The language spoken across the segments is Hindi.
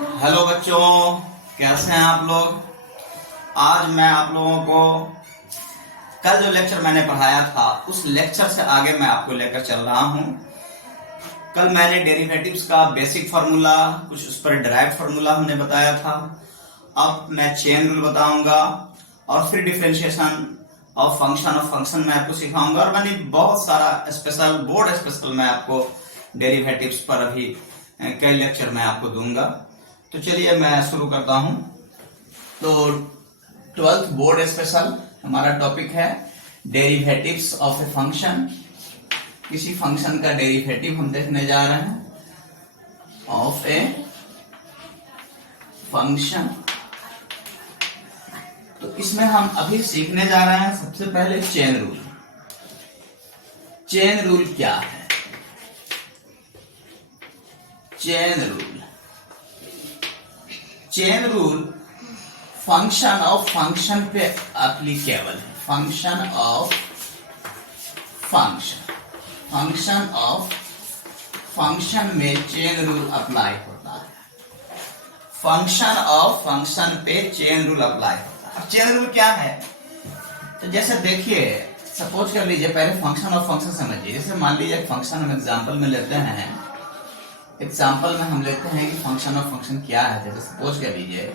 हेलो बच्चों, कैसे हैं आप लोग। आज मैं आप लोगों को कल जो लेक्चर मैंने पढ़ाया था उस लेक्चर से आगे मैं आपको लेकर चल रहा हूं। कल मैंने डेरिवेटिव्स का बेसिक फार्मूला, कुछ उस पर डिराइव्ड फार्मूला हमने बताया था। अब मैं चेन रूल बताऊंगा और फिर डिफरेंशिएशन ऑफ फंक्शन मैं आपको सिखाऊंगा। और मैंने बहुत सारा स्पेशल बोर्ड स्पेशल मैं आपको डेरिवेटिव्स पर अभी कई लेक्चर मैं आपको दूंगा। तो चलिए मैं शुरू करता हूं। तो 12th बोर्ड स्पेशल हमारा टॉपिक है डेरिवेटिव्स ऑफ ए फंक्शन। किसी फंक्शन का डेरिवेटिव हम देखने जा रहे हैं ऑफ ए फंक्शन। तो इसमें हम अभी सीखने जा रहे हैं सबसे पहले चेन रूल। चेन रूल क्या है? Chain rule function of function पे एप्लीकेबल है। फंक्शन ऑफ फंक्शन में चेन रूल अप्लाई होता है। फंक्शन ऑफ फंक्शन पे चेन रूल अप्लाई होता है। अब चेन रूल क्या है? तो जैसे देखिए, सपोज कर लीजिए, पहले फंक्शन ऑफ फंक्शन समझिए। जैसे मान लीजिए एक फंक्शन हम एग्जांपल में लेते हैं। एग्जांपल में हम लेते हैं कि फंक्शन ऑफ फंक्शन क्या है। जैसे सपोज कर लीजिए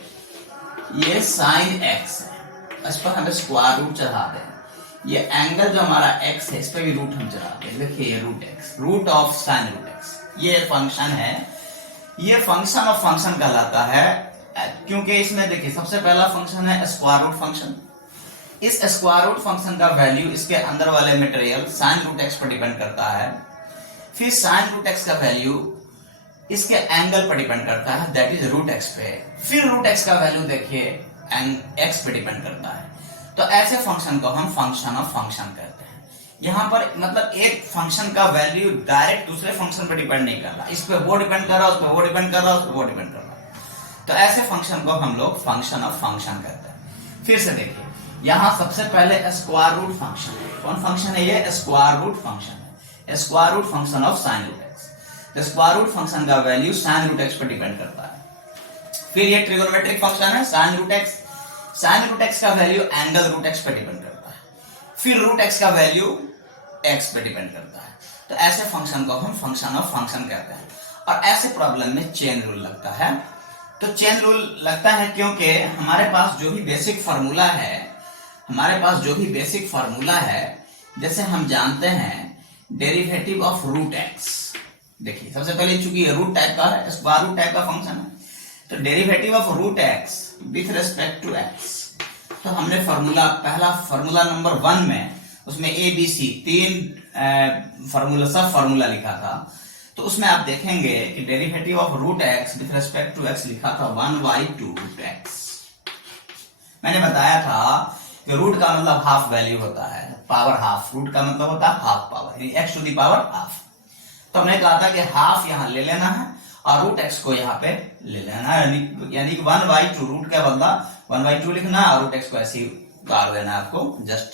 ये साइन एक्स है, इस पर हम स्क्वायर रूट चढ़ा दें। ये एंगल जो हमारा एक्स है इस पर भी रूट हम चढ़ा दें। देखिए ये root X, root of sine root x, ये फंक्शन है। ये फंक्शन ऑफ फंक्शन कहलाता है क्योंकि इसमें देखिए सबसे पहला फंक्शन है स्क्वायर रूट फंक्शन। इस स्क्वायर रूट फंक्शन का वैल्यू इसके अंदर वाले मटेरियल साइन रूट एक्स पर डिपेंड करता है। फिर साइन रूट एक्स का वैल्यू इसके एंगल पर डिपेंड करता है, दैट इज रूट एक्स पे। फिर रूट एक्स का वैल्यू देखिए एक्स पे डिपेंड करता है। तो ऐसे फंक्शन को हम फंक्शन ऑफ फंक्शन कहते हैं। यहाँ पर मतलब एक फंक्शन का वैल्यू डायरेक्ट दूसरे फंक्शन पर डिपेंड नहीं कर रहा, इस पे वो डिपेंड कर रहा, उस पे वो डिपेंड कर रहा, उस पे वो डिपेंड कर रहा। तो ऐसे फंक्शन को हम लोग फंक्शन ऑफ फंक्शन कहते हैं। फिर से देखिए, यहाँ सबसे पहले स्क्वायर रूट फंक्शन है। कौन फंक्शन है ये? स्क्वायर रूट फंक्शन है। Square root function of sine root x. तो स्क्वायर रूट फंक्शन का वैल्यू साइन रूट एक्स पर डिपेंड करता है। फिर ये ट्रिगोनोमेट्रिक फंक्शन है sine root x. Sine root x का वैल्यू एंगल रूट एक्स पर डिपेंड करता है। फिर रूट एक्स का वैल्यू एक्स पे डिपेंड करता है। तो ऐसे फंक्शन को हम फंक्शन ऑफ फंक्शन कहते हैं। और ऐसे प्रॉब्लम में चेन रूल लगता है। तो चेन रूल लगता है क्योंकि हमारे पास जो भी बेसिक फार्मूला है, जैसे हम जानते हैं डेरिवेटिव ऑफ रूट एक्स। देखिए सबसे पहले चूंकि ये रूट टाइप का है, स्क्वायर रूट टाइप का फंक्शन है, तो derivative of root x with respect to x. तो हमने पहला फार्मूला नंबर 1 में उसमें ए बी सी 3 फार्मूला लिखा था। तो उसमें आप देखेंगे कि derivative of root x with respect to X लिखा था 1/2 रूट एक्स। मैंने बताया था कि रूट का मतलब हाफ वैल्यू होता है, पावर हाफ। रूट का मतलब होता है हाफ पावर, यानी X to the power half. तो हमने कहा था कि हाफ यहां ले लेना है और रूट एक्स को यहाँ पे ले लेना है, यानी 1/2 रूट का बदला 1/2 लिखना और रूट एक्स को ऐसे ही उतार देना है आपको जस्ट।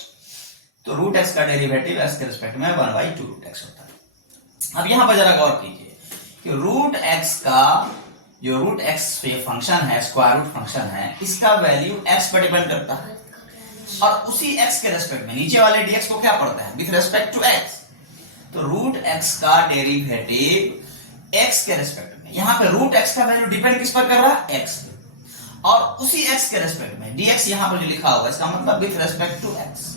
तो रूट एक्स का डेरिवेटिव एक्स के रिस्पेक्ट में 1/2 रूट एक्स होता है। अब यहां पर जरा गौर कीजिए कि रूट एक्स ये फंक्शन है, स्क्वायर रूट फंक्शन है, इसका वैल्यू एक्स पर डिपेंड करता है। और उसी एक्स के रिस्पेक्ट में नीचे वाले डीएक्स को क्या पढ़ते हैं? With respect to x. तो रूट एक्स का डेरिवेटिव एक्स के रिस्पेक्ट में, यहां पे रूट एक्स का वैल्यू डिपेंड किस पर कर रहा है? एक्स पे। और उसी एक्स के रिस्पेक्ट में डीएक्स यहां पर जो लिखा होगा इसका मतलब विथ रेस्पेक्ट टू एक्स।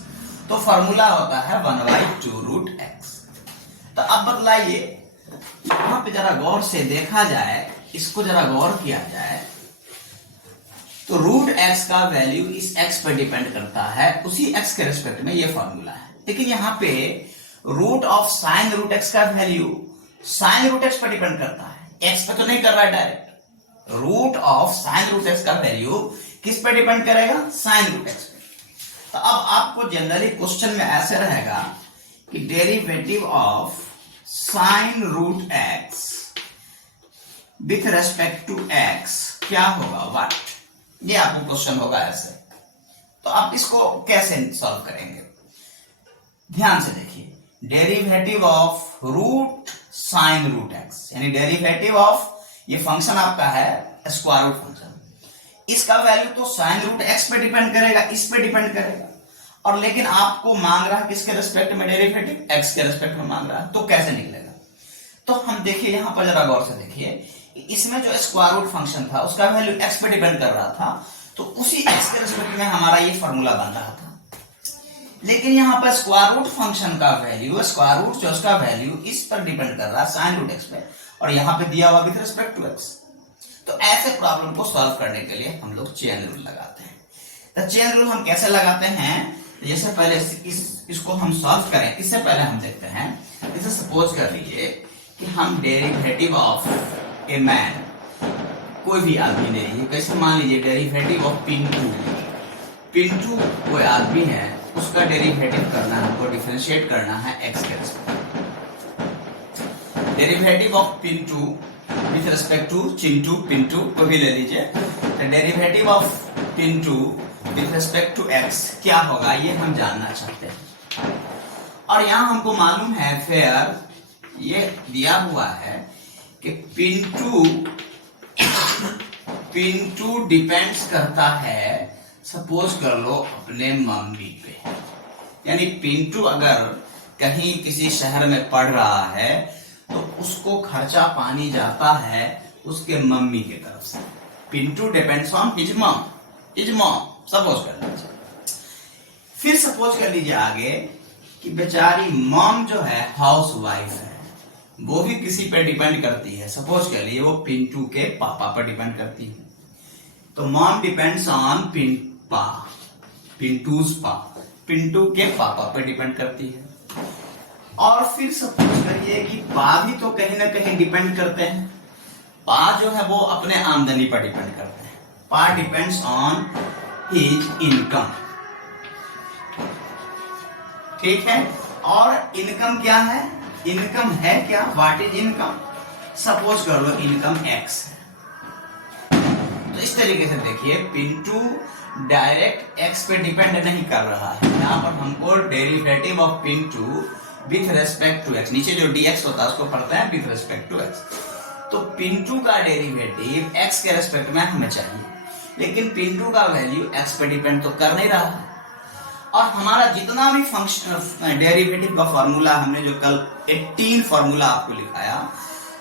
तो फॉर्मूला होता है 1/2 रूट एक्स। तो अब बतलाइए, यहां पे जरा गौर से देखा जाए, इसको जरा गौर किया जाए, तो रूट एक्स का वैल्यू इस एक्स पर डिपेंड करता है, उसी एक्स के रिस्पेक्ट में ये फॉर्मूला है। लेकिन यहां पे root of sine root x का वैल्यू साइन रूट एक्स पर डिपेंड करता है, एक्स पर तो नहीं कर रहा है direct. Root of sine root x का वैल्यू किस पर डिपेंड करेगा? साइन रूट एक्स पे। तो अब आपको जनरली क्वेश्चन में ऐसे रहेगा कि derivative of sine root x with respect to X क्या होगा? व्हाट? ये आपको क्वेश्चन होगा ऐसे। तो आप इसको कैसे सॉल्व करेंगे? ध्यान से देखिए, derivative of root sine root X, यानी डेरिवेटिव ऑफ ये फंक्शन आपका है स्क्वायर रूट फंक्शन, इसका वैल्यू तो साइन रूट एक्स पे डिपेंड करेगा, इस पे डिपेंड करेगा, और लेकिन आपको मांग रहा है किसके रेस्पेक्ट में डेरिवेटिव, एक्स के रेस्पेक्ट में मांग रहा है, तो कैसे निकलेगा। तो हम देखिए यहां पर जरा गौर से देखिए, इसमें जो स्क्वायर रूट फंक्शन था उसका वैल्यू एक्स पे डिपेंड कर रहा था, तो उसी एक्स के रेस्पेक्ट में हमारा ये फॉर्मूला बन रहा था। लेकिन यहाँ पर स्क्वायर रूट फंक्शन का वैल्यू, स्क्वायर रूट जो उसका वैल्यू इस पर डिपेंड कर रहा है साइन रूट एक्स पे, और यहाँ पे दिया हुआ विद रिस्पेक्ट टू एक्स। तो ऐसे प्रॉब्लम को सॉल्व करने के लिए हम लोग चेन रूल लगाते हैं। तो चेन रूल हम कैसे लगाते हैं, जैसे पहले इसको हम सॉल्व करें, इससे पहले हम देखते हैं, जैसे सपोज कर लीजिए कि हम डेरिवेटिव ऑफ ए मैन, कोई भी आदमी ले लीजिए, कैसे मान लीजिए डेरिवेटिव ऑफ पिंटू, पिंटू कोई आदमी है, उसका डेरिवेटिव करना है, हमको डिफरेंशिएट करना है एक्स के respect. Derivative of Pintu with respect to Chintu, Pintu को भी ले लीजिए, तो derivative of Pintu with respect to X क्या होगा ये हम जानना चाहते हैं। और यहां हमको मालूम है फिर ये दिया हुआ है कि पिंटू डिपेंड्स करता है, सपोज कर लो अपने मम्मी पे, यानी पिंटू अगर कहीं किसी शहर में पढ़ रहा है तो उसको खर्चा पानी जाता है उसके मम्मी की तरफ से। Pintu depends on his mom, suppose कर लीजिए। फिर सपोज कर लीजिए आगे कि बेचारी मॉम जो है हाउस वाइफ है, वो भी किसी पे डिपेंड करती है, सपोज कर लीजिए वो पिंटू के पापा पर डिपेंड करती है, तो मॉम डिपेंड्स ऑन पिंटूज पा, पिंटू के पापा पर डिपेंड करती है। और फिर सपोज करिए कि पा भी तो कहीं ना कहीं डिपेंड करते हैं, पा जो है वो अपने आमदनी पर डिपेंड करते हैं, पा डिपेंड्स ऑन हिज इनकम, ठीक है। और इनकम क्या है, इनकम है क्या, व्हाट इज इनकम, सपोज कर लो इनकम एक्स है। तो इस तरीके से देखिए पिंटू डायरेक्ट एक्स पे डिपेंड नहीं कर रहा है, यहाँ पर हमको derivative of Pintu with respect to X, नीचे जो dx होता है उसको पढ़ते हैं विथ रेस्पेक्ट टू एक्स। तो पिंटू का डेरिवेटिव एक्स के रेस्पेक्ट में हमें चाहिए, लेकिन पिंटू का वैल्यू एक्स पे डिपेंड तो कर नहीं रहा है। और हमारा जितना भी फंक्शन डेरिवेटिव का फॉर्मूला हमने जो कल 18 फॉर्मूला आपको लिखाया,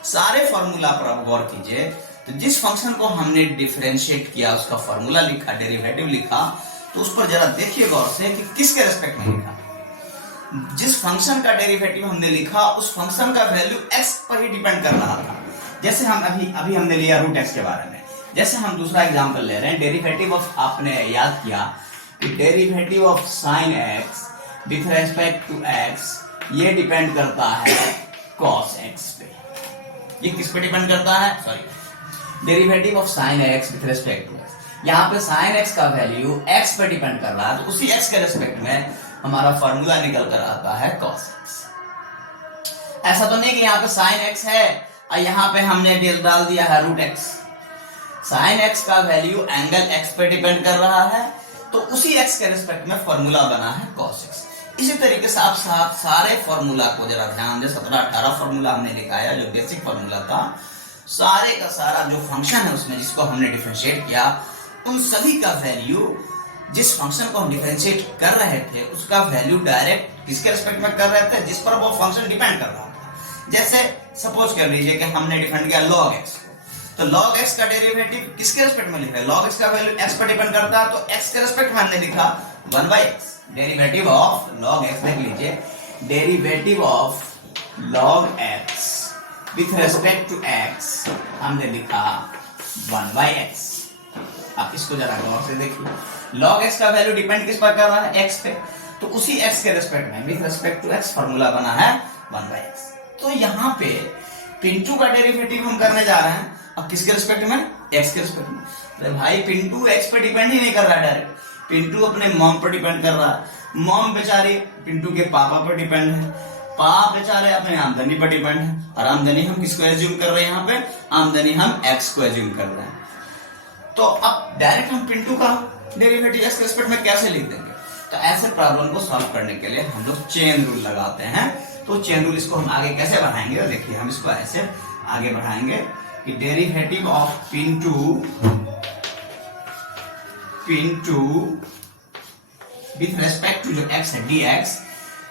सारे फॉर्मूला पर आप गौर कीजिए, तो जिस फंक्शन को हमने डिफरेंशिएट किया उसका फॉर्मूला लिखा, डेरिवेटिव लिखा, तो उस पर जरा देखिए गौर से कि किसके रेस्पेक्ट में लिखा। जिस फंक्शन का डेरिवेटिव हमने लिखा उस फंक्शन का वैल्यू एक्स पर ही डिपेंड कर रहा था। जैसे हम अभी हमने लिया रूट एक्स के बारे में, जैसे हम दूसरा एग्जांपल ले रहे हैं, डेरिवेटिव ऑफ, आपने याद किया कि derivative of sine X with respect to X ये डिपेंड करता है कॉस एक्स पे। ये किस पे डिपेंड करता है, sorry, derivative of sine X with respect to X, यहाँ पे साइन एक्स का वैल्यू एक्स पे डिपेंड कर रहा है, तो उसी एक्स के रेस्पेक्ट में हमारा फॉर्मूला निकल कर आता है cos x। ऐसा तो नहीं कि यहाँ पे sin x है और यहाँ पे हमने डाल दिया है रूट x। sin x का वैल्यू एंगल x पे डिपेंड कर रहा है, तो उसी x के रिस्पेक्ट में फॉर्मूला बना है cos x। इसी तरीके से आप सारे फॉर्मूला को जरा ध्यान दे, 17-18 फॉर्मूला हमने लिखाया जो बेसिक फॉर्मूला था, सारे का सारा जो फंक्शन है उसमें जिसको हमने डिफरेंशिएट किया, उन सभी का वैल्यू, जिस फंक्शन को हम डिफरेंशिएट कर रहे थे उसका वैल्यू डायरेक्ट किसके रिस्पेक्ट में कर रहे थे, जिस पर वो फंक्शन डिपेंड कर रहा था। जैसे सपोज कर लीजिए कि हमने डिफाइन किया log x, तो log x का डेरिवेटिव किसके रिस्पेक्ट में लिख रहे हैं, log x का वैल्यू x पर डिपेंड करता है, तो x के रिस्पेक्ट में हमने लिखा 1/x। Derivative of log x देख लीजिए, derivative of log x with respect to x हमने लिखा 1/x। आप इसको जरा गौर से देखिए, log x का वैल्यू डिपेंड किस पर कर रहा है, x पे, तो उसी x के रेस्पेक्ट में with respect to x formula बना है 1/x। तो यहाँ पे पिंटू का डेरिवेटिव हम करने जा रहे हैं, अब किसके रेस्पेक्ट में, x के रेस्पेक्ट में। तो भाई पिंटू x पे डिपेंड ही नहीं कर रहा है डायरेक्ट, पिंटू अपने मॉम पर डिपेंड कर रहा है, मॉम बेचारे पिंटू के पापा पर डिपेंड है, पापा बेचारे अपने आमदनी पर डिपेंड है, और आमदनी हम किसको एज्यूम कर रहे हैं, यहाँ पे आमदनी हम x को एज्यूम कर रहे हैं। तो अब डायरेक्ट हम पिंटू का डेरिवेटिव x के रिस्पेक्ट में कैसे लिख देंगे, तो ऐसे प्रॉब्लम को सॉल्व करने के लिए हम लोग चेन रूल लगाते हैं। तो चेन रूल इसको हम आगे कैसे बढ़ाएंगे, तो देखिए हम इसको ऐसे आगे बढ़ाएंगे, कि derivative of Pintu with respect to जो x है dx,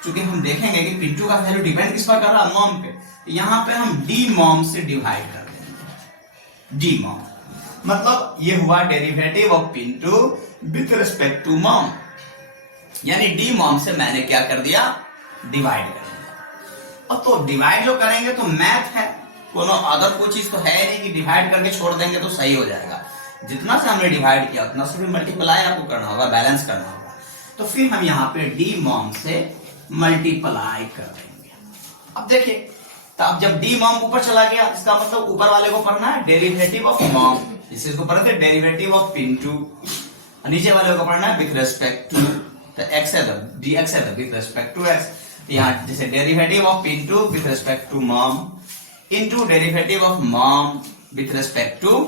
चूंकि हम देखेंगे कि पिंटू का वैल्यू डिपेंड किस पर कर रहा है, मॉम पे, यहां पे हम डी मॉम से डिवाइड कर देंगे। डी मॉम मतलब ये हुआ derivative of Pintu with respect to mom, यानी डी मॉम से मैंने क्या कर दिया, डिवाइड कर दिया। और तो डिवाइड जो करेंगे तो मैथ है, कोनो अदर कोई चीज तो है नहीं कि डिवाइड करके छोड़ देंगे तो सही हो जाएगा। जितना से हमने डिवाइड किया उतना से भी मल्टीप्लाई आपको करना होगा, बैलेंस करना होगा। तो फिर हम यहाँ पे डी मॉम से मल्टीप्लाई कर देंगे। अब देखिए, तो अब जब डी मॉम ऊपर चला गया, इसका मतलब ऊपर वाले को पढ़ना है डेरिवेटिव ऑफ मॉम, इसको पढ़ते थे डेरिवेटिव ऑफ पिंटू, नीचे वाले को पढ़ना है विथ रेस्पेक्ट टू, तो x है तो dx है तो विथ रेस्पेक्ट टू x। यहाँ जैसे derivative of Pintu with respect to mom into derivative of mom with respect to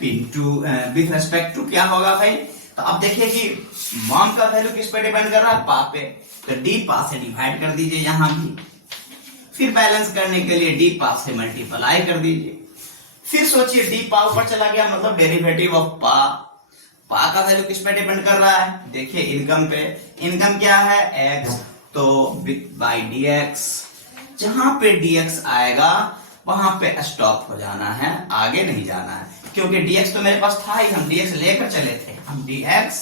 Pintu, with respect to क्या होगा भाई, तो अब देखिए कि मॉम का वैल्यू किस पे डिपेंड कर रहा है, पा पे, तो डी पा से डिवाइड कर दीजिए यहां भी, फिर बैलेंस करने के लिए डी पा से मल्टीप्लाई कर दीजिए। फिर सोचिए डी पा ऊपर चला गया, मतलब डेरिवेटिव ऑफ पा, पा का वैल्यू किस पे डिपेंड कर रहा है, देखिए इनकम पे, इनकम क्या है x, तो बाई dx, जहां पे dx आएगा वहां पे स्टॉप हो जाना है, आगे नहीं जाना है, क्योंकि dx तो मेरे पास था ही, हम dx लेकर चले थे, हम dx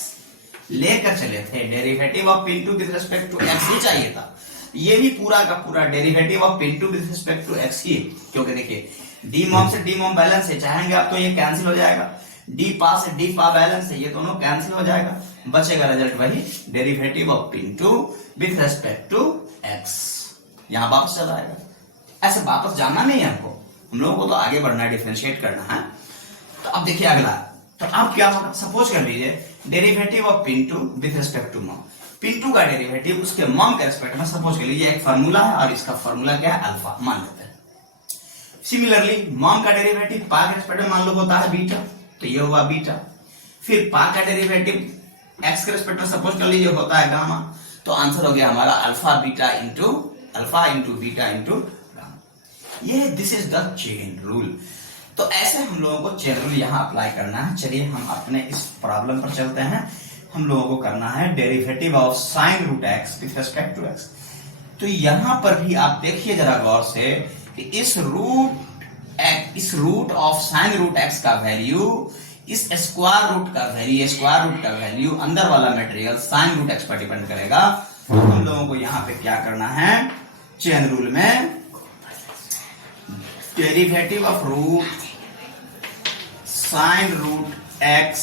लेकर चले थे, derivative of Pintu with respect to x ही चाहिए था, ये भी पूरा का पूरा derivative of Pintu with respect to x ही, क्योंकि देखिए डी मॉम से डी मॉम बैलेंस है, चाहेंगे आप तो ये कैंसिल हो जाएगा, डी पा से डी पा बैलेंस है, ये दोनों कैंसिल हो जाएगा, बचेगा रिजल्ट वही derivative of Pintu with respect to x, यहां वापस चला आएगा। ऐसे वापस जाना नहीं है हमको, हम लोगों को तो आगे बढ़ना है, डिफरेंशिएट करना है। तो अब देखिए अगला, तो अब क्या होगा, सपोज कर लीजिए derivative of Pintu with respect to mom, Pintu का डेरिवेटिव उसके मॉम के रेस्पेक्ट में, सपोज कर लीजिए एक फार्मूला है और इसका फार्मूला क्या है, अल्फा मान लेते हैं। सिमिलरली मॉम का डेरिवेटिव पा के रेस्पेक्ट में मान लो होता है बीटा, तो ये हुआ बीटा, फिर पा का डेरिवेटिव एक्स के रेस्पेक्ट में सपोज कर लीजिए होता है गामा, तो आंसर हो गया हमारा alpha into beta into gamma. ये this is the chain rule. तो ऐसे हम लोगों को चेन रूल यहाँ अप्लाई करना है। चलिए हम अपने इस प्रॉब्लम पर चलते हैं। हम लोगों को करना है derivative of sine root x with respect to x. तो यहां पर भी आप देखिए जरा गौर से कि इस root of sine root x का वैल्यू, इस स्क्वायर रूट का वैल्यू अंदर वाला मटेरियल साइन रूट एक्स पर डिपेंड करेगा। तो हम लोगों को यहाँ पे क्या करना है, चेन रूल में derivative of root sine root x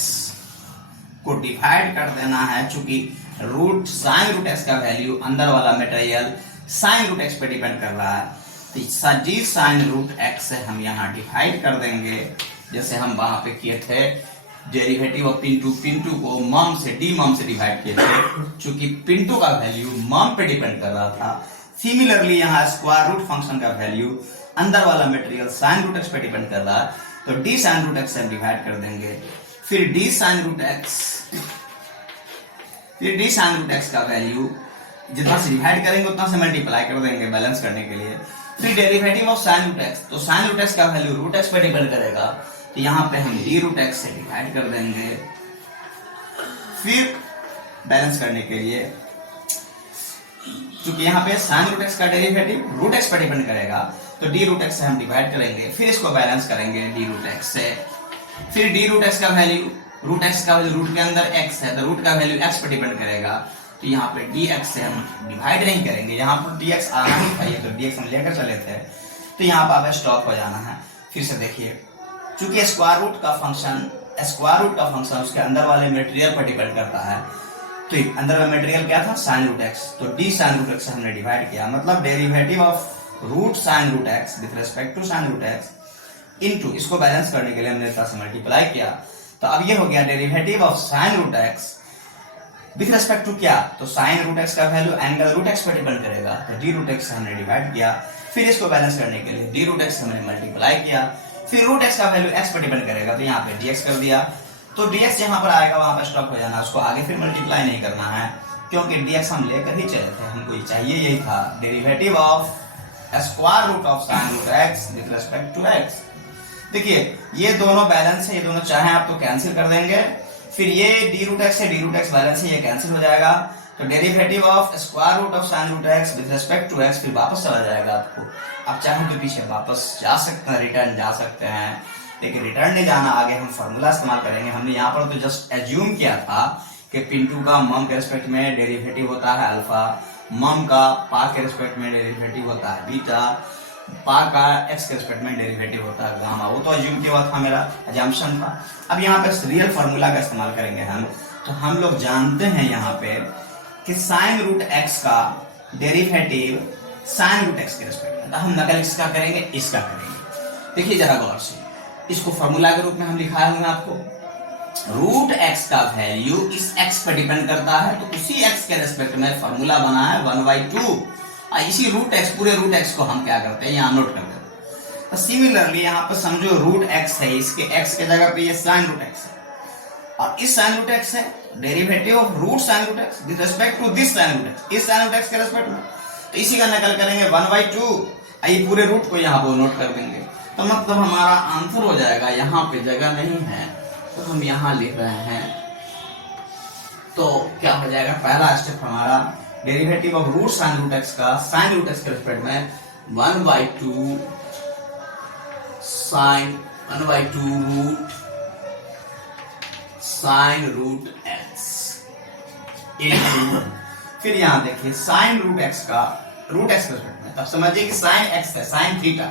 को डिवाइड कर देना है, चूंकि रूट साइन रूट एक्स का वैल्यू अंदर वाला मटेरियल साइन रूट एक्स पे डिपेंड कर रहा है, तो डी साइन रूट एक्स से हम यहाँ डिवाइड कर देंगे, जैसे हम वहां पे किए थे डेरिवेटिव ऑफ पिंटू को मॉम से डी मॉम से डिवाइड किए थे, चूंकि पिंटू का वैल्यू मॉम पे डिपेंड कर रहा था। सिमिलरली यहाँ स्क्वायर रूट फंक्शन का वैल्यू अंदर वाला मटेरियल साइन रूट एक्स पे डिपेंड कर रहा है, तो डी साइन रूट एक्स से हम डिवाइड कर देंगे, फिर डी साइन रूट एक्स का वैल्यू जितना से डिवाइड करेंगे उतना से मल्टीप्लाई कर देंगे बैलेंस करने के लिए, फिर derivative of sine root x, तो साइन रूट एक्स का वैल्यू रूट एक्स पे डिपेंड करेगा, तो यहाँ पे हम डी रूट एक्स से डिवाइड कर देंगे, फिर बैलेंस करने के लिए, क्योंकि यहाँ पे साइन रूट एक्स का डेरिवेटिव रूट एक्स पे डिपेंड करेगा, तो डी रूट एक्स से हम डिवाइड करेंगे, फिर इसको बैलेंस करेंगे डी रूट एक्स से, फिर डी रूट एक्स का वैल्यू रूट के अंदर एक्स है, तो रूट का वैल्यू एक्स पे डिपेंड करेगा, तो यहाँ पे dx से हम डिवाइड नहीं करेंगे, यहाँ पर dx आना ही था, तो dx हम लेकर चले थे, तो यहाँ पर अब स्टॉप हो जाना है। फिर से देखिए, चूंकि स्क्वायर रूट का फंक्शन उसके अंदर वाले मटेरियल पर डिपेंड करता है, तो अंदर वाला मटेरियल क्या था, साइन रूट एक्स, तो डी साइन रूट एक्स से हमने डिवाइड किया, मतलब derivative of root sine root x with respect to sine root x into, इसको बैलेंस करने के लिए हमने इसका मल्टीप्लाई किया, तो अब ये हो गया derivative of sine root x with respect to क्या, तो साइन रूट एक्स का वैल्यू एंगल रूट एक्स पर डिपेंड करेगा, तो डी रूट एक्स से हमने डिवाइड किया, फिर इसको बैलेंस करने के लिए डी रूट एक्स से हमने मल्टीप्लाई किया, फिर रूट एक्स का वैल्यू एक्स पर डिपेंड करेगा, तो यहाँ पे dx कर दिया, तो dx यहाँ पर आएगा वहां पर स्टॉप हो जाना, उसको आगे फिर मल्टीप्लाई नहीं करना है, क्योंकि dx हम लेकर ही चले थे, हमको चाहिए यही था derivative of square root of sine root x with respect to x. देखिए ये दोनों बैलेंस है, ये दोनों चाहे आप तो कैंसिल कर देंगे, फिर ये डी रूट एक्स है, डी रूट एक्स बैलेंस है, ये कैंसिल हो जाएगा, तो derivative of square root of sine root x with respect to x फिर वापस चला जाएगा आपको। आप चाहें तो पीछे वापस जा सकते हैं, रिटर्न जा सकते हैं, लेकिन रिटर्न नहीं जाना, आगे हम फॉर्मूला इस्तेमाल करेंगे। हमने यहाँ पर तो जस्ट एज्यूम किया था कि पिंटू का मम के रिस्पेक्ट में डेरिवेटिव होता है अल्फा, मम का पा के रिस्पेक्ट में डेरिवेटिव होता है बीटा, पा का एक्स के रिस्पेक्ट में डेरिवेटिव होता है गामा। वो तो एज्यूम किया हुआ था, मेरा अजम्पशन था। अब यहाँ पे रियल फॉर्मूला का इस्तेमाल करेंगे हम। तो हम लोग जानते हैं यहाँ पे कि साइन रूट एक्स का डेरिवेटिव साइन रूट एक्स के रिस्पेक्ट में, हम नकल इसका करेंगे, इसका करेंगे। देखिए जरा गौर से, इसको फॉर्मूला के रूप में हम लिखाए हुए आपको, रूट एक्स का वैल्यू इस एक्स पर डिपेंड करता है, तो उसी एक्स के रेस्पेक्ट में फॉर्मूला बना है 1/2। इसी रूट एक्स, पूरे रूट एक्स को हम क्या करते हैं यहाँ नोट करते हैं। तो सिमिलरली यहाँ पर समझो रूट एक्स है, इसके एक्स के जगह पे ये साइन रूट एक्स है, और इस साइन रूट एक्स है derivative of root sine root x with respect to this sine root x, इस साइन रूट एक्स के रेस्पेक्ट में, तो इसी का नकल करेंगे 1/2, ये पूरे रूट को यहाँ पर नोट कर देंगे। तो मतलब हमारा आंसर हो जाएगा, यहाँ पे जगह नहीं है तो हम यहाँ लिख रहे हैं, तो क्या हो जाएगा, पहला स्टेप हमारा derivative of root sine root x का साइन रूट एक्स के रिस्पेक्ट में 1/2 sine 1/2 root sine root x into, फिर यहाँ देखिए साइन रूट एक्स का रूट एक्स के रिस्पेक्ट में, तब समझिए कि साइन एक्स है, साइन थीटा,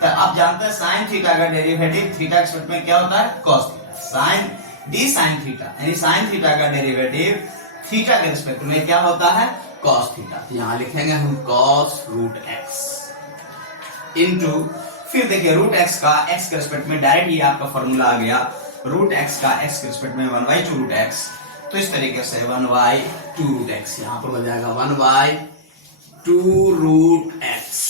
तो आप जानते हैं साइन थीटा का डेरिवेटिव थीटा के रिस्पेक्ट में क्या होता है, cos theta. Sine d sine theta, यानी साइन थीटा का डेरिवेटिव थीटा के रिस्पेक्ट में क्या होता है, कॉस थीटा। तो यहाँ लिखेंगे हम कॉस रूट एक्स इनटू, फिर देखिए रूट एक्स का एक्स के रिस्पेक्ट में डायरेक्ट ये आपका फॉर्मूला आ गया, रूट एक्स का एक्स के रिस्पेक्ट में 1/2 रूट एक्स, तो इस तरीके से 1/2 रूट एक्स यहाँ पर हो जाएगा 1/2 रूट एक्स।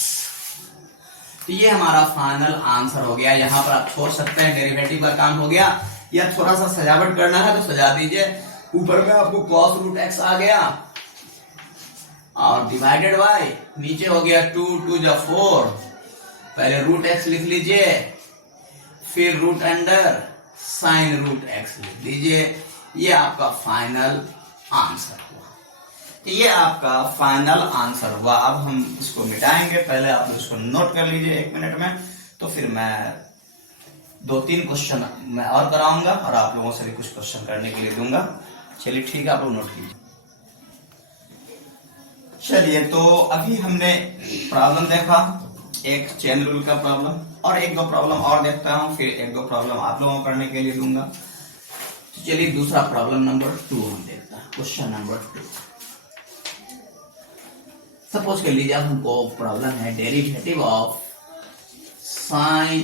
तो ये हमारा फाइनल आंसर हो गया। यहाँ पर आप छोड़ सकते हैं, डेरिवेटिव का काम हो गया, या थोड़ा सा सजावट करना है तो सजा दीजिए। ऊपर में आपको कॉस रूट एक्स आ गया और डिवाइडेड बाय नीचे हो गया 2 2 जा 4, पहले रूट एक्स लिख लीजिए, फिर root under sine root x लिख लीजिए। ये आपका फाइनल आंसर हुआ। तो ये आपका फाइनल आंसर हुआ। अब हम इसको मिटाएंगे, पहले आप इसको नोट कर लीजिए 1 मिनट में, तो फिर मैं 2-3 क्वेश्चन मैं और कराऊंगा और आप लोगों से भी कुछ क्वेश्चन करने के लिए दूंगा। चलिए ठीक है, आप लोग नोट कीजिए। चलिए, तो अभी हमने प्रॉब्लम देखा, एक चेन रूल का प्रॉब्लम, और 1-2 प्रॉब्लम और देखता हूं, फिर 1-2 प्रॉब्लम आप लोगों को करने के लिए दूंगा। तो चलिए दूसरा प्रॉब्लम नंबर 2 हम देखते हैं। क्वेश्चन नंबर 2, सपोज कर लीजिए अब हमको प्रॉब्लम है derivative of sine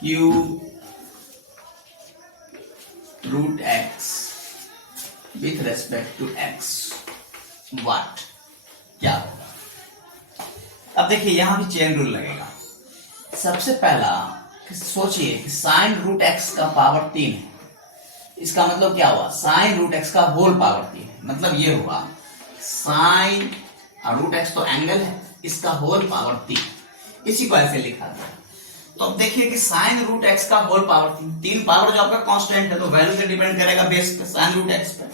cube root x with respect to x, what, क्या होगा। अब देखिए यहां भी चेन रूल लगेगा। सबसे पहला सोचिए कि साइन रूट एक्स का पावर 3 है, इसका मतलब क्या हुआ, साइन रूट एक्स का होल पावर 3 है, मतलब ये हुआ साइन और रूट एक्स तो एंगल है, इसका होल पावर 3, इसी को ऐसे लिखा जाए। तो अब देखिए कि साइन रूट एक्स का होल पावर 3 पावर जो आपका कांस्टेंट है, तो वैल्यू से डिपेंड करेगा बेस पे, साइन रूट एक्स पे,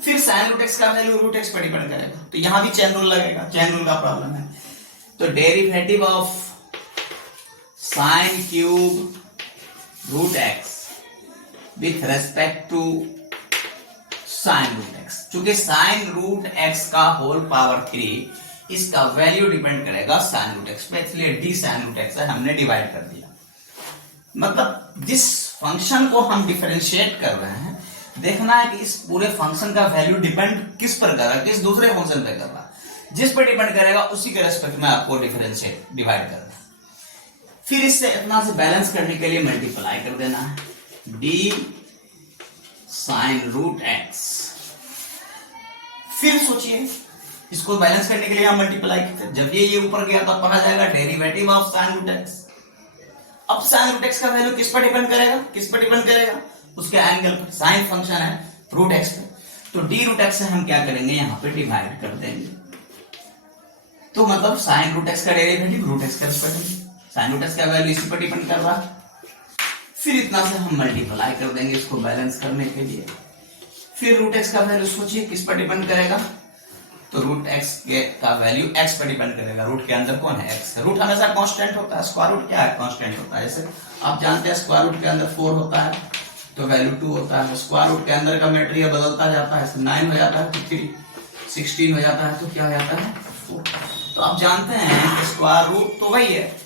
फिर साइन रूट एक्स का वैल्यू रूट एक्स पे डिपेंड करेगा। तो यहां भी चेन रूल लगेगा, चेन रूल का प्रॉब्लम है। तो derivative of sine cube root x with respect to sine root x, चूंकि साइन रूट एक्स का होल पावर 3, इसका वैल्यू डिपेंड करेगा साइन रूट एक्स पे, इसलिए डी साइन रूट एक्स है, हमने डिवाइड कर दिया। मतलब जिस फंक्शन को हम डिफरेंशिएट कर रहे हैं, देखना है कि इस पूरे फंक्शन का वैल्यू डिपेंड किस पर कर रहा है, किस दूसरे फंक्शन पे कर रहा है, जिस पर डिपेंड करेगा उसी के रेस्पेक्ट में आपको डिफरेंशिएट डिवाइड करना है। फिर इससे इतना से बैलेंस करने के लिए मल्टीप्लाई कर देना है, डी साइन रूट एक्स। फिर सोचिए इसको बैलेंस करने के लिए हम मल्टीप्लाई करते हैं, जब ये ऊपर गया तब पढ़ा जाएगा derivative of sine root x. अब साइन रूट एक्स का वैल्यू किस पर डिपेंड करेगा, किस पर डिपेंड करेगा, उसके एंगल पर, साइन फंक्शन है रूट एक्स पे, तो डी रूट एक्स से हम क्या करेंगे यहां पे डिवाइड कर देंगे। तो मतलब साइन रूट एक्स का डेरिवेटिव रूट एक्स का रिस्पेक्ट में, साइन रूट एक्स का वैल्यू इसी पर डिपेंड कर रहा है। फिर इतना से हम मल्टीप्लाई कर देंगे इसको बैलेंस करने के लिए। फिर रूट एक्स का वैल्यू सोचिए किस पर डिपेंड करेगा, तो रूट एक्स का वैल्यू एक्स पर डिपेंड करेगा। रूट के अंदर कौन है, एक्स। रूट हमेशा कांस्टेंट होता है, स्क्वायर रूट क्या है, कांस्टेंट होता है। जैसे आप जानते हैं स्क्वायर रूट के अंदर 4 होता है तो वैल्यू 2 होता है। स्क्वायर रूट के अंदर का मटेरियल बदलता जाता है, 9 हो जाता है तो 3, 16 हो जाता है तो क्या हो जाता है 4। तो आप जानते हैं कि स्क्वायर रूट तो वही है,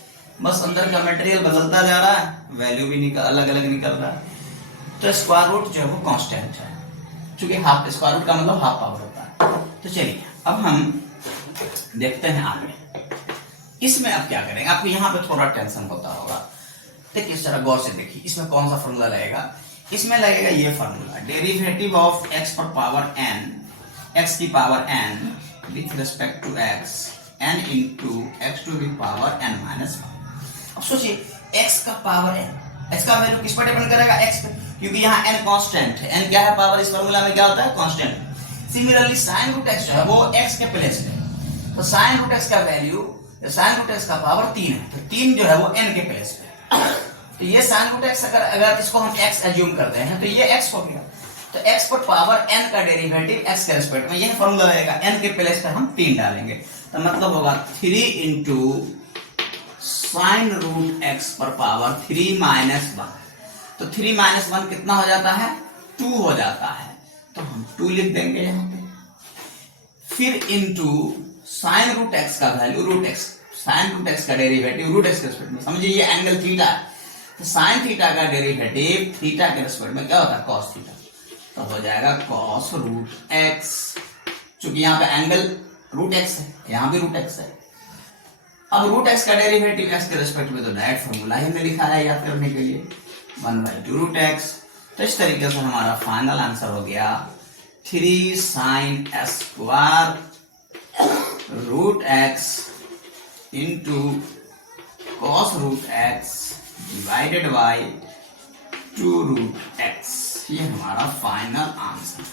बस अंदर का मटेरियल बदलता जा रहा है, वैल्यू भी अलग अलग निकल रहा है। तो स्क्वायर रूट जो है वो कांस्टेंट है, क्योंकि हाफ स्क्वायर रूट का मतलब हाफ पावर होता है। तो चलिए अब हम देखते हैं आगे इसमें अब क्या करेंगे। आपको यहाँ पे थोड़ा टेंशन होता होगा, देखिए इस तरह गौर से देखिए, इसमें कौन सा फॉर्मूला लगेगा, इसमें लगेगा ये फॉर्मूला, डेरिवेटिव ऑफ एक्स पर पावर एन, एक्स की power n with respect to x, n into x to the power n minus 1। अब सोचिए एक्स का पावर एन, एक्स का वैल्यू किस पर डिपेंड करेगा, एक्स पे, क्योंकि यहाँ एन कांस्टेंट है। एन क्या है, पावर। इस फॉर्मूला में क्या होता है, constant. Similarly sine root x जो है वो एक्स के प्लेस पे, तो साइन रूट एक्स का वैल्यू, साइन रूट एक्स का पावर 3 है, तो 3 जो है वो एन के प्लेस पे। तो ये साइन रूट एक्स अगर इसको हम एक्स एज्यूम करते हैं तो ये एक्स हो गया। तो एक्स पर पावर एन का डेरिवेटिव एक्स के रिस्पेक्ट में, यह फॉर्मूला रहेगा। एन के प्लेस पे हम 3 डालेंगे, तो मतलब होगा 3 इंटू साइन रूट एक्स पर पावर 3 माइनस 1। तो 3 माइनस 1 कितना हो जाता है, 2 हो जाता है, तो हम 2 लिख देंगे यहाँ पे। फिर इंटू साइन रूट एक्स का value, root x, sine root x का डेरिवेटिव रूट एक्स के रिस्पेक्ट में, समझिए ये एंगल थीटा है, तो साइन थीटा का डेरिवेटिव थीटा के रिस्पेक्ट में क्या होता है, कॉस थीटा, तो हो जाएगा कॉस रूट एक्स। चूंकि यहाँ पे एंगल रूट एक्स है, यहाँ भी रूट एक्स है। अब रूट एक्स का डेरिवेटिव एक्स के रिस्पेक्ट में, तो डायरेक्ट फॉर्मूला ही हमने लिखा है याद करने के लिए, 1/2 रूट एक्स। तो इस तरीके से हमारा फाइनल आंसर हो गया 3 sine square root x into cos root x divided by 2 root x. ये हमारा फाइनल आंसर।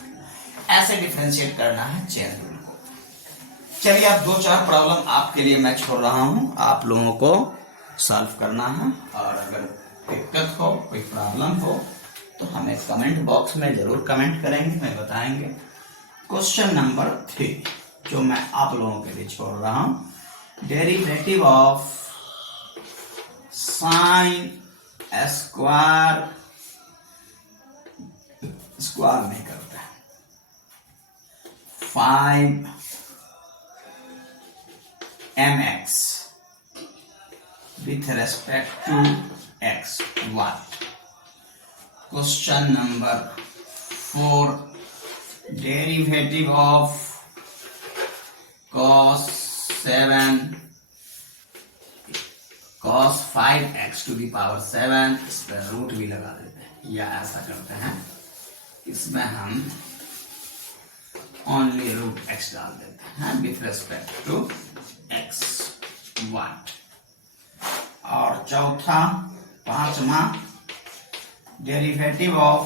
ऐसे डिफरेंशिएट करना है चेन रूल को। चलिए अब 2-4 प्रॉब्लम आपके लिए मैं छोड़ रहा हूं, आप लोगों को सॉल्व करना है, और अगर दिक्कत हो, कोई प्रॉब्लम हो तो हमें कमेंट बॉक्स में जरूर कमेंट करेंगे, मैं बताएंगे। क्वेश्चन नंबर 3 जो मैं आप लोगों के लिए छोड़ रहा हूं, derivative of sine square, square नहीं करते, 5mx with respect to x, what? Question number 4, derivative of cos 5x to the power 7, इस पर रूट भी लगा देते हैं, या ऐसा करते हैं इसमें हम ओनली रूट x डाल देते हैं with respect to x, what? और चौथा 5वां, डेरिवेटिव ऑफ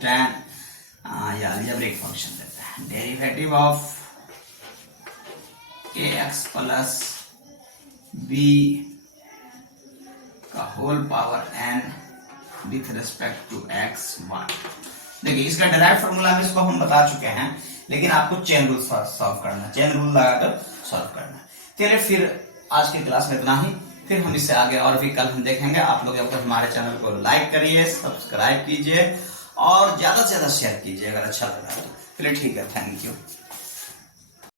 tan, या अलजेब्रिक फंक्शन देते हैं, derivative of ax plus b का whole power n with respect to x, 1। देखिए इसका डायरेक्ट फॉर्मूला में इसको हम बता चुके हैं, लेकिन आपको चेन रूल सॉल्व करना, चेन रूल लगाकर सॉल्व करना। चलिए फिर आज की क्लास में इतना ही, फिर हम इससे आगे और भी कल हम देखेंगे। आप लोग अब तक हमारे चैनल को लाइक करिए, सब्सक्राइब कीजिए और ज्यादा से ज्यादा शेयर कीजिए अगर अच्छा लगा तो। चलिए ठीक है, थैंक यू।